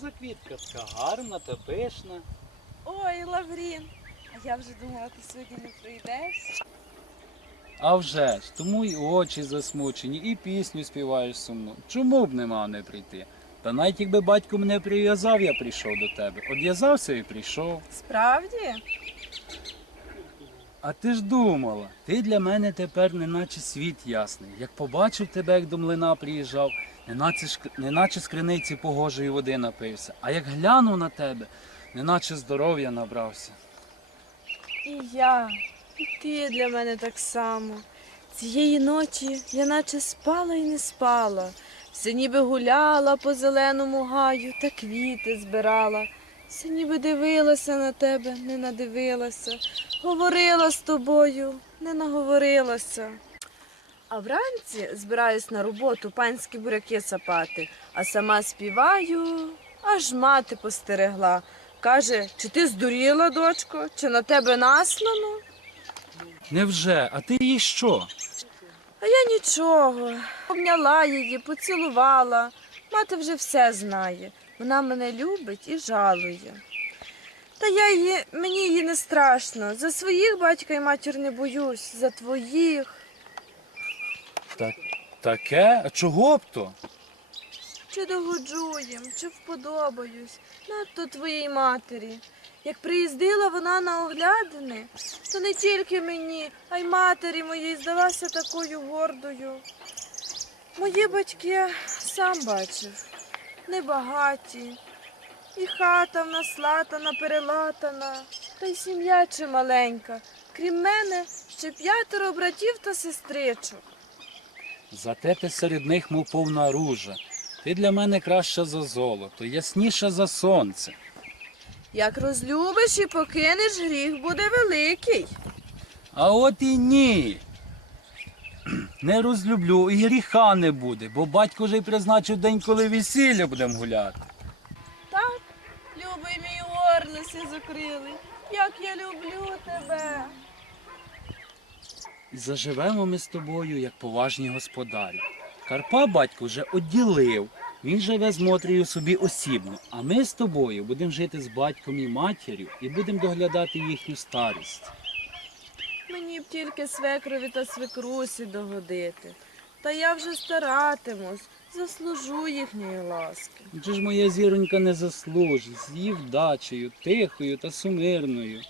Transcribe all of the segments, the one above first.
за квітка така гарна та пишна. Ой, Лаврін, а я вже думала, ти сьогодні не прийдеш. А вже ж, тому й очі засмучені, і пісню співаєш сумну. Чому б не мав не прийти? Та навіть якби батько мене прив'язав, я прийшов до тебе. Одв'язався і прийшов. Справді? А ти ж думала, ти для мене тепер неначе світ ясний. Як побачив тебе, як до млина приїжджав, неначе, неначе з криниці погожої води напився. А як глянув на тебе, неначе здоров'я набрався. І я, і ти для мене так само. Цієї ночі я наче спала і не спала. Все ніби гуляла по зеленому гаю та квіти збирала. Все ніби дивилася на тебе, не надивилася. Говорила з тобою, не наговорилася. А вранці збираюсь на роботу панські буряки сапати, а сама співаю, аж мати постерегла. Каже, чи ти здуріла, дочко, чи на тебе наслано? Невже? А ти їй що? А я нічого. Обняла її, поцілувала. Мати вже все знає. Вона мене любить і жалує. Та я її, мені її не страшно. За своїх батька і матір не боюсь, за твоїх. Так, таке? А чого б то? Чи догоджу їм, чи вподобаюсь, надто твоїй матері. Як приїздила вона на оглядини, то не тільки мені, а й матері моїй здалася такою гордою. Мої батьки сам бачив, небагаті, і хата в нас латана, перелатана, та й сім'я чималенька. Крім мене, ще п'ятеро братів та сестричок. Зате ти серед них, мов повна ружа. Ти для мене краща за золото, ясніша за сонце. Як розлюбиш і покинеш, гріх буде великий. А от і ні. Не розлюблю і гріха не буде, бо батько вже й призначив день, коли весілля будемо гуляти. Так, любий мій орлиси закрили, як я люблю тебе. І заживемо ми з тобою, як поважні господарі. Карпа батько вже одділив, він живе з Мотрією собі осібно, а ми з тобою будемо жити з батьком і матір'ю і будемо доглядати їхню старість. Мені б тільки свекрові та свекрусі догодити. Та я вже старатимусь, заслужу їхньої ласки. Адже ж моя зіронька не заслужить з її вдачею, тихою та сумирною.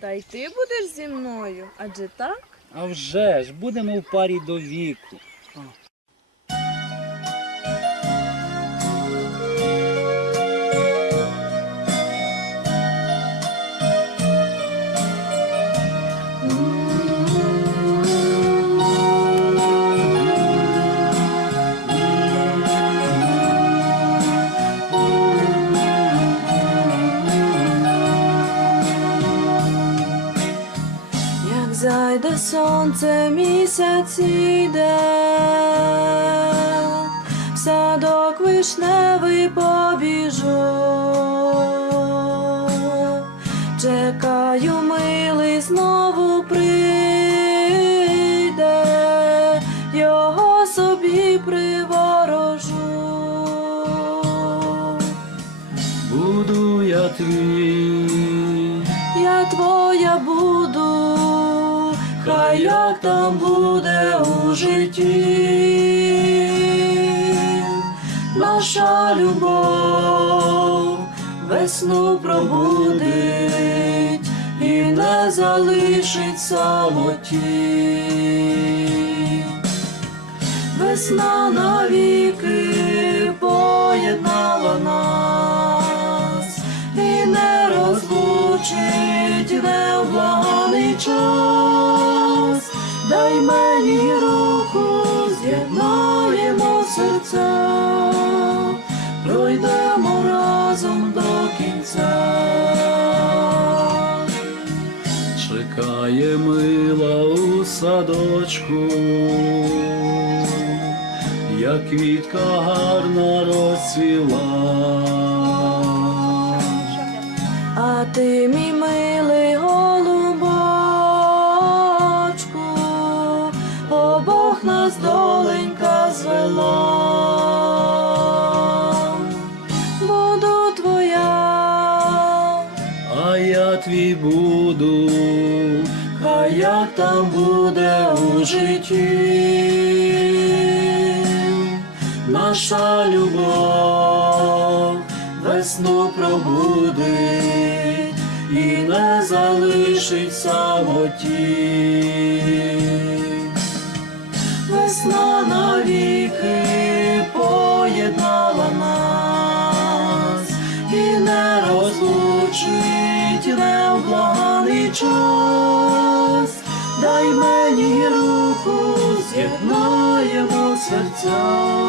Та й ти будеш зі мною, адже так? А вже ж будемо в парі до віку. Зайде сонце місяць іде, в садок вишневий побіжу. Чекаю, милий знову прийде, його собі приворожу. Буду я твій. Я буду, хай як там буде у житті. Наша любов весну пробудить і не залишить самоті. Весна навіки поєднала нас і не розлучить невблаганий час. Дай мені руку, з'єднаємо серця, пройдемо разом до кінця. Чекає мила у садочку, як квітка гарна розцвіла. А ти, мій милий обох нас доленька звела, буду твоя, а я твій буду, а як там буде у житті, наша любов весну пробудить. І не залишить самоті. Весна навіки поєднала нас і не розлучить невблаганий час. Дай мені руку, з'єднаємо серця.